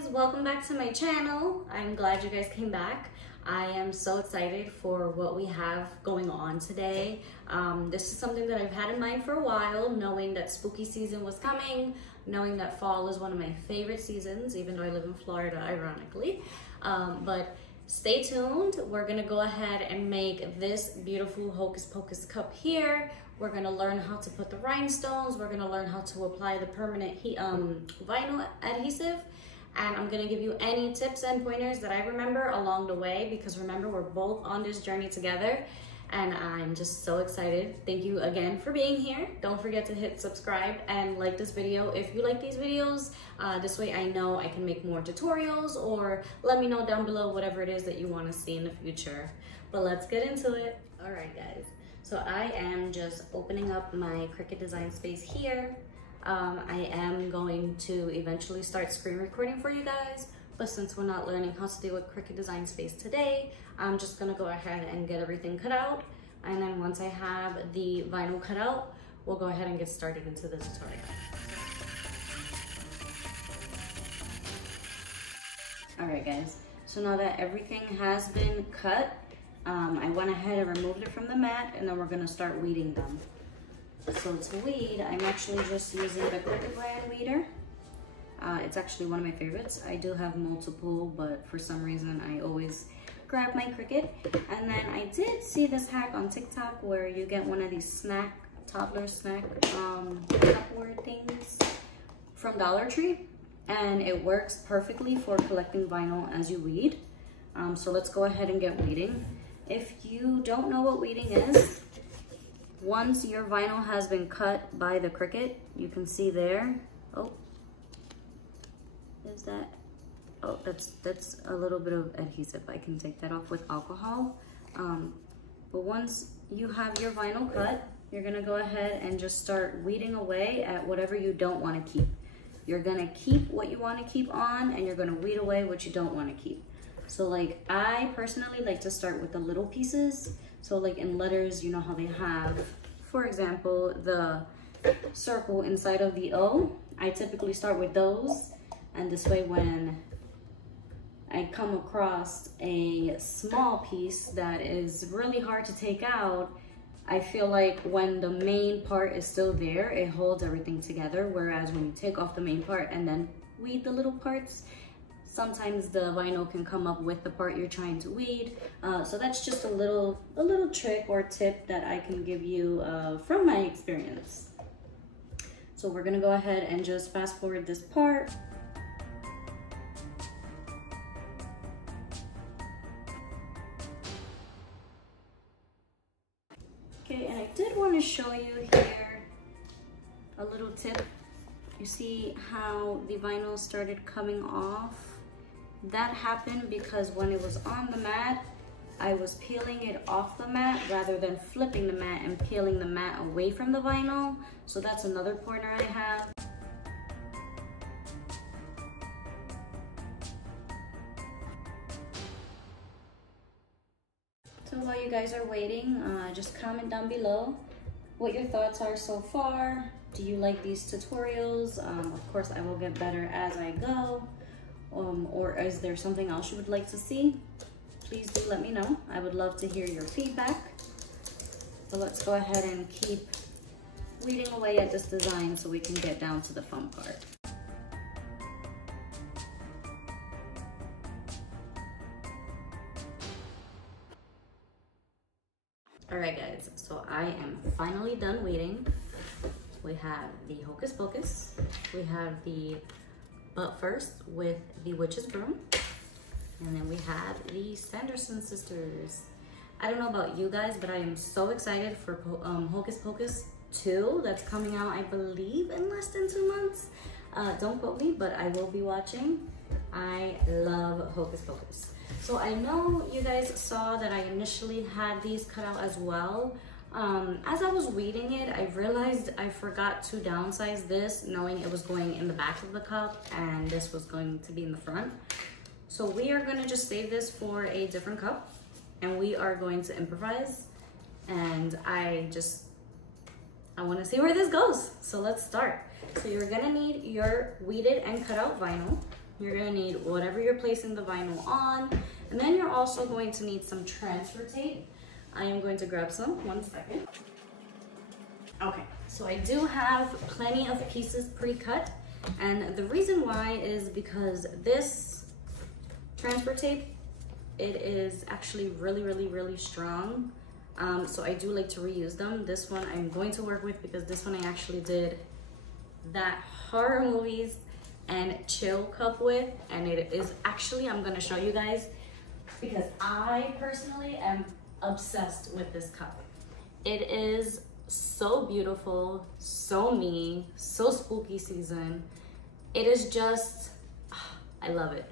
guys, welcome back to my channel. I'm glad you guys came back. I am so excited for what we have going on today. This is something that I've had in mind for a while, knowing that spooky season was coming, knowing that fall is one of my favorite seasons, even though I live in Florida, ironically. But stay tuned. We're gonna go ahead and make this beautiful Hocus Pocus cup here. We're gonna learn how to put the rhinestones. We're gonna learn how to apply the permanent vinyl adhesive. And I'm gonna give you any tips and pointers that I remember along the way, because remember, we're both on this journey together. And I'm just so excited. Thank you again for being here. Don't forget to hit subscribe and like this video if you like these videos. This way I know I can make more tutorials, or let me know down below whatever it is that you want to see in the future. But let's get into it. All right, guys. So I am just opening up my Cricut design space here. I am going to eventually start screen recording for you guys, but since we're not learning how to do a Cricut design space today, I'm just gonna go ahead and get everything cut out. And then once I have the vinyl cut out, we'll go ahead and get started into the tutorial. All right, guys. So now that everything has been cut, I went ahead and removed it from the mat, and then we're gonna start weeding them. So to weed, I'm actually just using the Cricut brand weeder. It's actually one of my favorites. I do have multiple, but for some reason I always grab my Cricut. And then I did see this hack on TikTok where you get one of these Tumbler snack cupboard things from Dollar Tree, and it works perfectly for collecting vinyl as you weed. So let's go ahead and get weeding. If you don't know what weeding is, once your vinyl has been cut by the Cricut, you can see there. Oh, is that? Oh, that's a little bit of adhesive. I can take that off with alcohol. But once you have your vinyl cut, you're gonna go ahead and just start weeding away at whatever you don't want to keep. You're gonna keep what you want to keep on, and you're gonna weed away what you don't want to keep. So like, I personally like to start with the little pieces. So like in letters, you know how they have, for example, the circle inside of the O. I typically start with those. And this way, when I come across a small piece that is really hard to take out, I feel like when the main part is still there, it holds everything together. Whereas when you take off the main part and then weed the little parts, sometimes the vinyl can come up with the part you're trying to weed. So that's just a little trick or tip that I can give you from my experience. So we're gonna go ahead and just fast forward this part. Okay, and I did want to show you here a little tip. You see how the vinyl started coming off? That happened because when it was on the mat, I was peeling it off the mat rather than flipping the mat and peeling the mat away from the vinyl. So that's another pointer I have. So while you guys are waiting, just comment down below what your thoughts are so far. Do you like these tutorials? Of course, I will get better as I go. Or is there something else you would like to see? Please do let me know. I would love to hear your feedback. So let's go ahead and keep weeding away at this design so we can get down to the fun part. All right, guys, so I am finally done weeding. We have the Hocus Pocus. We have the But First with the Witch's Broom. And then we have the Sanderson sisters. I don't know about you guys, but I am so excited for Hocus Pocus 2 that's coming out, I believe, in less than 2 months. Don't quote me, but I will be watching. I love Hocus Pocus. So I know you guys saw that I initially had these cut out as well. As I was weeding it, I realized I forgot to downsize this, knowing it was going in the back of the cup and this was going to be in the front. So we are gonna just save this for a different cup, and we are going to improvise. And I wanna see where this goes. So let's start. So you're gonna need your weeded and cut out vinyl. you're gonna need whatever you're placing the vinyl on, and then you're also going to need some transfer tape. I am going to grab some, 1 second. Okay, so I do have plenty of pieces pre-cut, and the reason why is because this transfer tape, it is actually really strong. So I do like to reuse them. This one I'm going to work with because this one I actually did that horror movies and chill cup with, and it is actually, I'm gonna show you guys because I personally am obsessed with this cup. It is so beautiful, so me, so spooky season. It is just, I love it.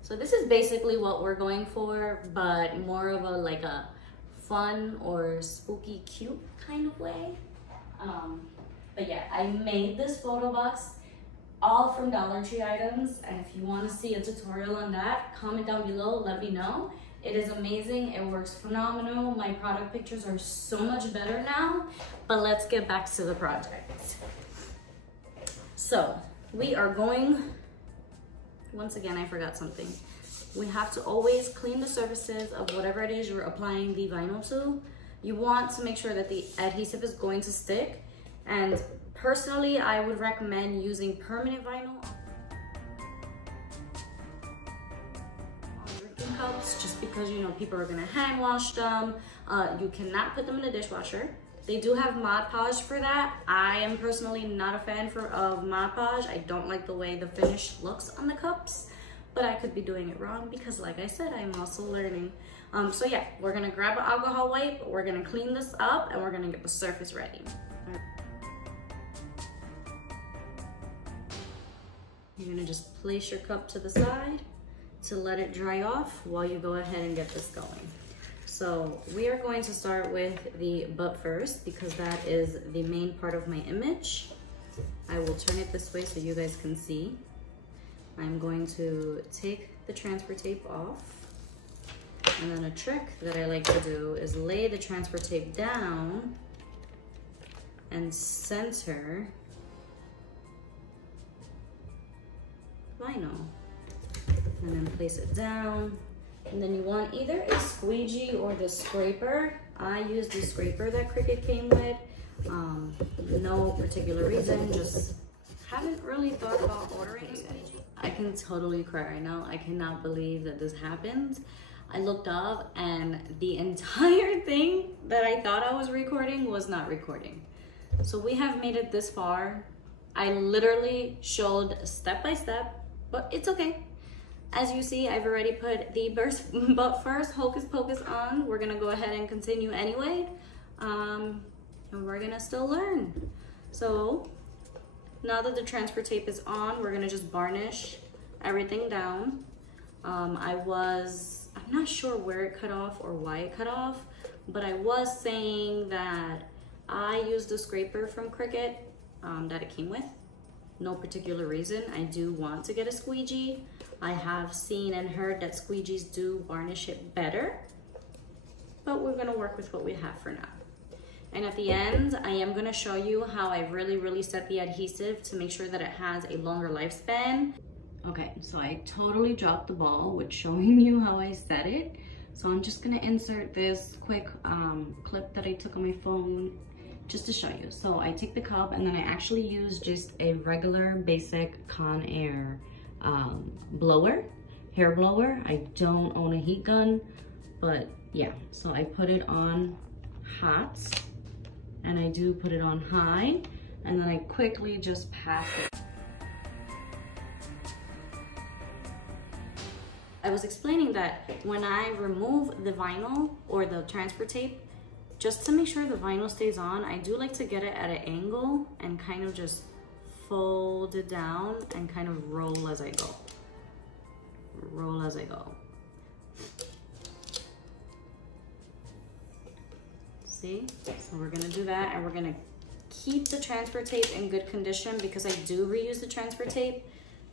So this is basically what we're going for, but more of a like a fun or spooky cute kind of way. But yeah, I made this photo box all from Dollar Tree items, and if you want to see a tutorial on that, comment down below, let me know. It is amazing, it works phenomenal. My product pictures are so much better now, but let's get back to the project. So we are going, once again, I forgot something. We have to always clean the surfaces of whatever it is you're applying the vinyl to. You want to make sure that the adhesive is going to stick. And personally, I would recommend using permanent vinyl on drinking cups, just because, you know, people are gonna hand wash them. You cannot put them in the dishwasher. They do have Mod Podge for that. I am personally not a fan of Mod Podge. I don't like the way the finish looks on the cups, but I could be doing it wrong because, like I said, I'm also learning. So yeah, we're gonna grab an alcohol wipe, we're gonna clean this up, and we're gonna get the surface ready. You're gonna just place your cup to the side to let it dry off while you go ahead and get this going. So we are going to start with the butt first because that is the main part of my image. I will turn it this way so you guys can see. I'm going to take the transfer tape off, and then a trick that I like to do is lay the transfer tape down and center vinyl, and then place it down. And then you want either a squeegee or the scraper. I use the scraper that Cricut came with. No particular reason, just haven't really thought about ordering a squeegee. I can totally cry right now. I cannot believe that this happened. I looked up and the entire thing that I thought I was recording was not recording. So we have made it this far. I literally showed step by step, but it's okay. As you see, I've already put the but first Hocus Pocus on. We're gonna go ahead and continue anyway. And we're gonna still learn. So now that the transfer tape is on, we're gonna just varnish everything down. I'm not sure where it cut off or why it cut off, but I was saying that I used the scraper from Cricut that it came with. No particular reason. I do want to get a squeegee. I have seen and heard that squeegees do varnish it better, but we're gonna work with what we have for now. And at the end, I am gonna show you how I really set the adhesive to make sure that it has a longer lifespan. Okay, so I totally dropped the ball with showing you how I set it. So I'm just gonna insert this quick clip that I took on my phone just to show you. So I take the cup and then I actually use just a regular basic Conair blower, hair blower. I don't own a heat gun, but yeah. So I put it on hot and I do put it on high, and then I quickly just pass it. I was explaining that when I remove the vinyl or the transfer tape, just to make sure the vinyl stays on, I do like to get it at an angle and kind of just fold it down and kind of roll as I go. Roll as I go. See? So we're gonna do that, and we're gonna keep the transfer tape in good condition because I do reuse the transfer tape.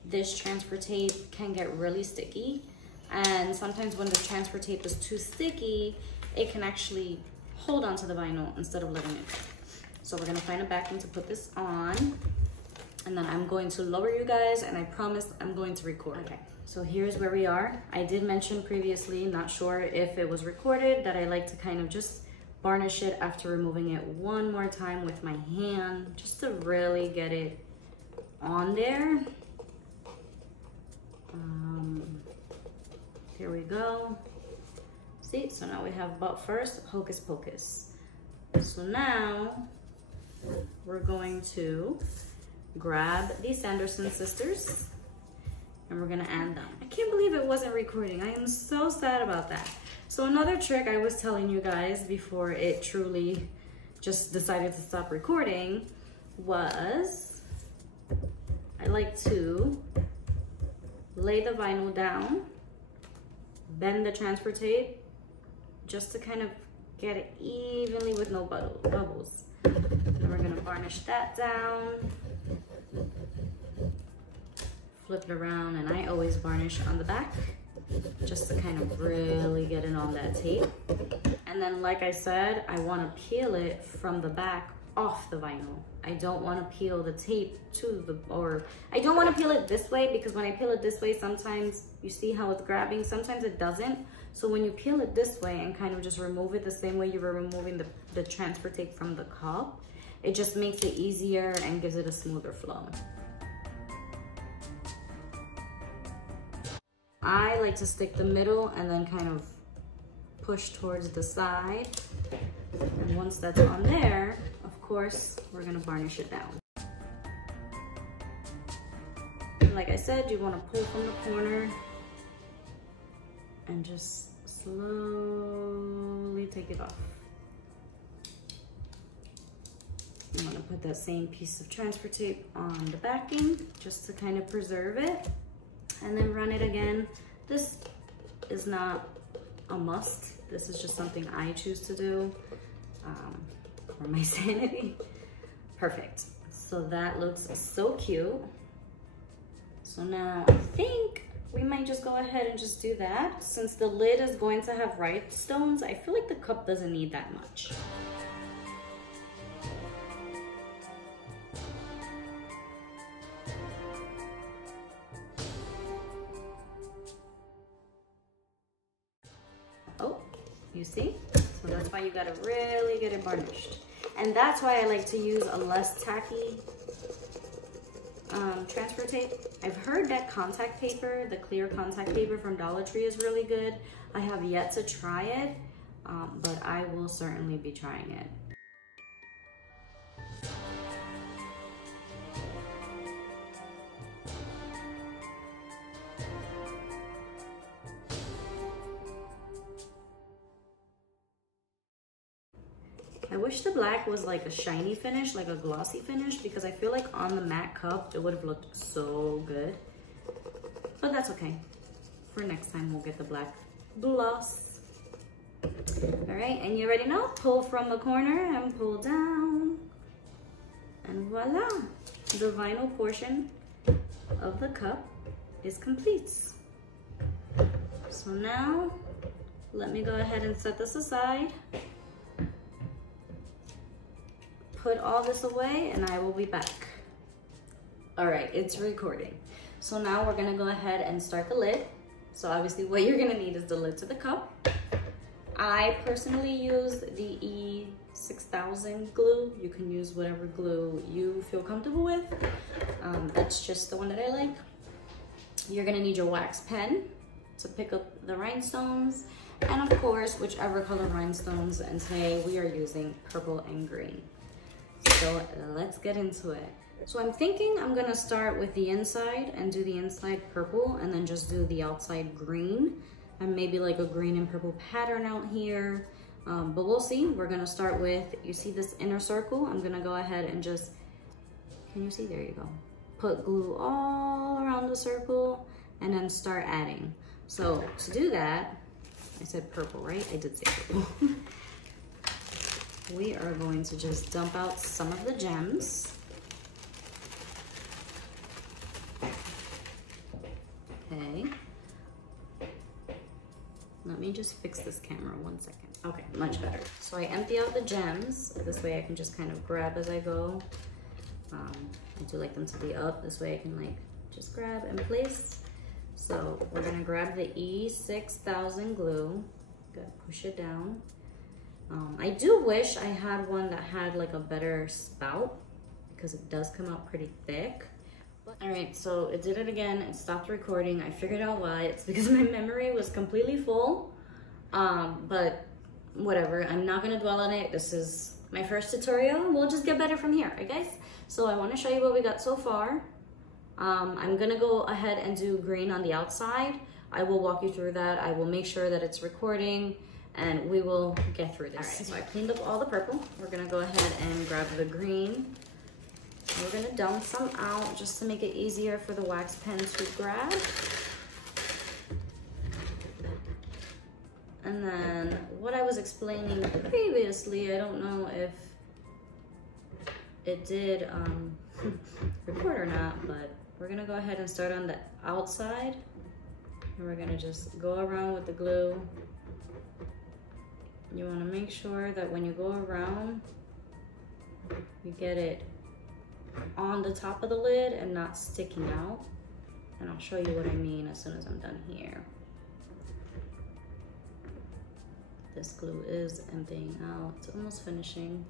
This transfer tape can get really sticky, and sometimes when the transfer tape is too sticky, it can actually hold onto the vinyl instead of letting it go. So we're gonna find a backing to put this on. and then I'm going to lower you guys, and I promise I'm going to record. Okay, so here's where we are. I did mention previously, not sure if it was recorded, that I like to kind of just varnish it after removing it one more time with my hand, just to really get it on there. Here we go. See, so now we have But First, Hocus Pocus. So now we're going to grab these Sanderson sisters and we're gonna add them. I can't believe it wasn't recording. I am so sad about that. So another trick I was telling you guys before it truly just decided to stop recording was I like to lay the vinyl down, bend the transfer tape just to kind of get it evenly with no bubbles. Then we're gonna varnish that down, flip it around, and I always varnish on the back just to kind of really get it on that tape. And then, like I said, I wanna peel it from the back off the vinyl. I don't wanna peel the tape to the, or I don't wanna peel it this way, because when I peel it this way, sometimes you see how it's grabbing, sometimes it doesn't. So when you peel it this way and kind of just remove it the same way you were removing the transfer tape from the cup, it just makes it easier and gives it a smoother flow. I like to stick the middle and then kind of push towards the side. And once that's on there, of course, we're gonna varnish it down. Like I said, you wanna pull from the corner and just slowly take it off. I'm gonna put that same piece of transfer tape on the backing just to kind of preserve it, and then run it again. This is not a must. This is just something I choose to do for my sanity. Perfect. So that looks so cute. So now I think we might just go ahead and just do that. Since the lid is going to have rhinestones, I feel like the cup doesn't need that much. Oh, you see? So that's why you gotta really get it varnished. And that's why I like to use a less tacky transfer tape. I've heard that contact paper, the clear contact paper from Dollar Tree, is really good. I have yet to try it, but I will certainly be trying it. I wish the black was like a shiny finish, like a glossy finish, because I feel like on the matte cup, it would have looked so good. But that's okay. For next time, we'll get the black gloss. All right, and you already know, pull from the corner and pull down. And voila, the vinyl portion of the cup is complete. So now, let me go ahead and set this aside. Put all this away and I will be back. All right, it's recording. So now we're gonna go ahead and start the lid. So obviously what you're gonna need is the lid to the cup. I personally use the E6000 glue. You can use whatever glue you feel comfortable with. That's just the one that I like. You're gonna need your wax pen to pick up the rhinestones, and of course, whichever color rhinestones, and today we are using purple and green. So let's get into it. So I'm thinking I'm gonna start with the inside and do the inside purple, and then just do the outside green, and maybe like a green and purple pattern out here. But we'll see. We're gonna start with, you see this inner circle? I'm gonna go ahead and just, can you see? There you go. Put glue all around the circle and then start adding. So to do that, I said purple, right? I did say purple. We are going to just dump out some of the gems. Okay. Let me just fix this camera 1 second. Okay, much better. So I empty out the gems. This way I can just kind of grab as I go. I do like them to be up. This way I can like just grab and place. So we're gonna grab the E6000 glue. Gotta push it down. I do wish I had one that had like a better spout because it does come out pretty thick. All right, so it did it again. It stopped recording. I figured out why. It's because my memory was completely full. But whatever, I'm not gonna dwell on it. This is my first tutorial. We'll just get better from here, right guys? So I wanna show you what we got so far. I'm gonna go ahead and do green on the outside. I will walk you through that. I will make sure that it's recording and we will get through this. All right, so I cleaned up all the purple. We're gonna go ahead and grab the green. We're gonna dump some out just to make it easier for the wax pen to grab. And then what I was explaining previously, I don't know if it did record or not, but we're gonna go ahead and start on the outside. And we're gonna just go around with the glue. You wanna make sure that when you go around, you get it on the top of the lid and not sticking out. And I'll show you what I mean as soon as I'm done here. This glue is emptying out. It's almost finishing.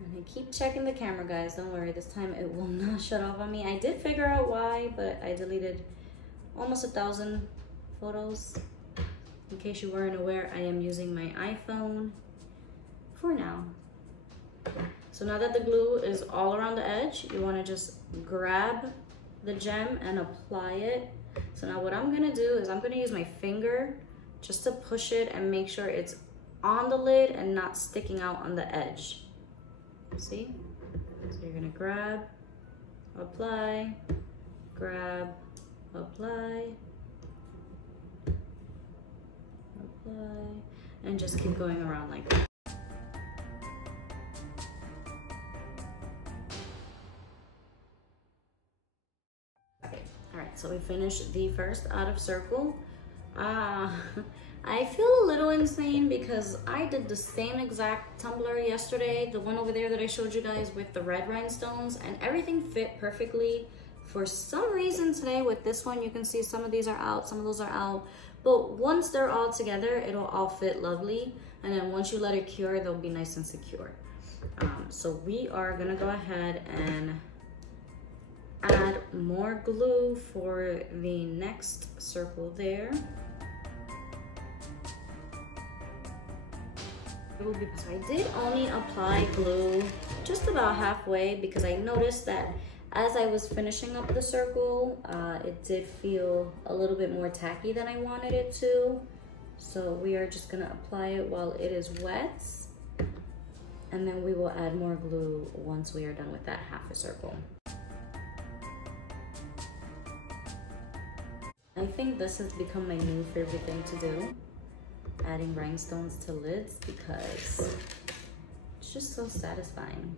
And I keep checking the camera, guys. Don't worry, this time it will not shut off on me. I did figure out why, but I deleted almost 1,000 photos. In case you weren't aware, I am using my iPhone for now. So now that the glue is all around the edge, you want to just grab the gem and apply it. So now what I'm gonna do is I'm gonna use my finger just to push it and make sure it's on the lid and not sticking out on the edge. See? So you're gonna grab, apply, grab, apply, apply, and just keep going around like that. Alright, so we finished the first out of circle. I feel a little insane because I did the same exact tumbler yesterday, the one over there that I showed you guys with the red rhinestones, and everything fit perfectly. For some reason today with this one, you can see some of these are out, some of those are out, but once they're all together, it'll all fit lovely. And then once you let it cure, they'll be nice and secure. So we are gonna go ahead and add more glue for the next circle there. So I did only apply glue just about halfway because I noticed that as I was finishing up the circle, it did feel a little bit more tacky than I wanted it to. So we are just gonna apply it while it is wet. And then we will add more glue once we are done with that half a circle. I think this has become my new favorite thing to do, adding rhinestones to lids, because it's just so satisfying.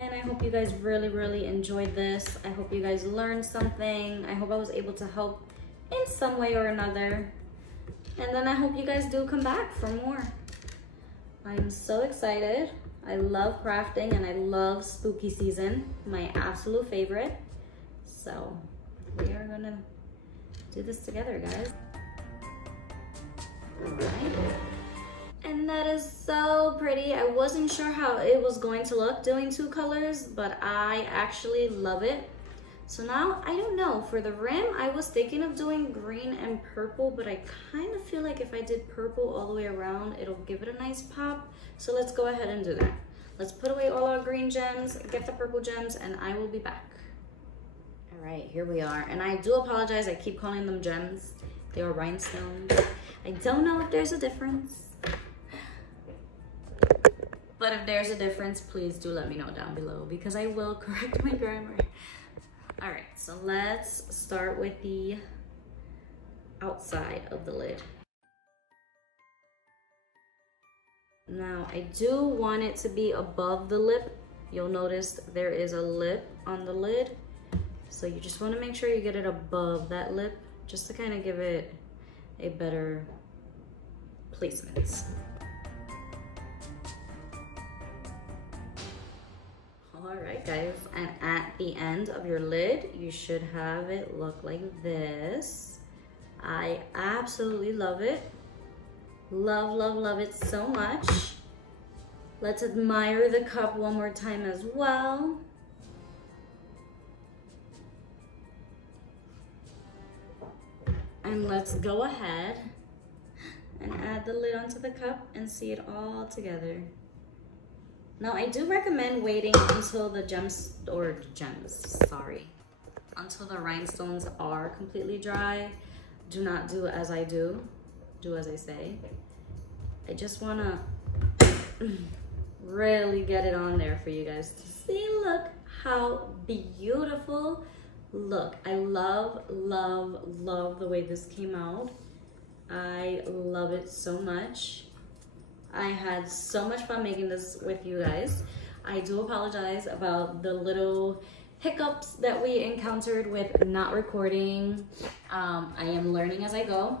And I hope you guys really enjoyed this. I hope you guys learned something. I hope I was able to help in some way or another. And then I hope you guys do come back for more. I'm so excited. I love crafting and I love spooky season, my absolute favorite. So we are gonna do this together, guys. All right. And that is so pretty. I wasn't sure how it was going to look doing two colors, but I actually love it. So now, I don't know, for the rim, I was thinking of doing green and purple, but I kind of feel like if I did purple all the way around, it'll give it a nice pop. So let's go ahead and do that. Let's put away all our green gems, get the purple gems, and I will be back. All right, here we are. And I do apologize, I keep calling them gems. They are rhinestones. I don't know if there's a difference. But if there's a difference, please do let me know down below because I will correct my grammar. All right, so let's start with the outside of the lid. Now, I do want it to be above the lip. You'll notice there is a lip on the lid. So you just want to make sure you get it above that lip just to kind of give it a better placement. All right, guys, and at the end of your lid, you should have it look like this. I absolutely love it. Love, love, love it so much. Let's admire the cup one more time as well. And let's go ahead and add the lid onto the cup and see it all together. Now, I do recommend waiting until the until the rhinestones are completely dry. Do not do as I do as I say. I just wanna really get it on there for you guys to see. Look how beautiful. Look, I love, love, love the way this came out. I love it so much. I had so much fun making this with you guys. I do apologize about the little hiccups that we encountered with not recording. I am learning as I go.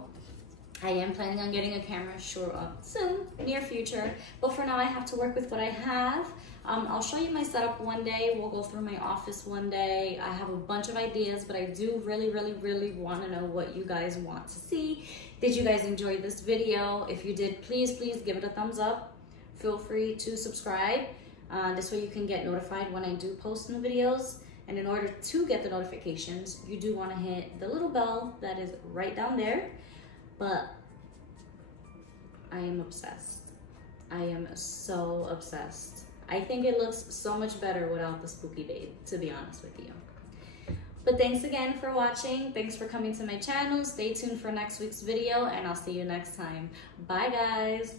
I am planning on getting a camera soon, near future. But for now, I have to work with what I have. I'll show you my setup one day. We'll go through my office one day. I have a bunch of ideas, but I do really, really, really want to know what you guys want to see. Did you guys enjoy this video? If you did, please, please give it a thumbs up. Feel free to subscribe. This way you can get notified when I do post new videos. And in order to get the notifications, you do want to hit the little bell that is right down there. But I am obsessed. I am so obsessed. I think it looks so much better without the spooky babe, to be honest with you. But thanks again for watching. Thanks for coming to my channel. Stay tuned for next week's video, and I'll see you next time. Bye, guys.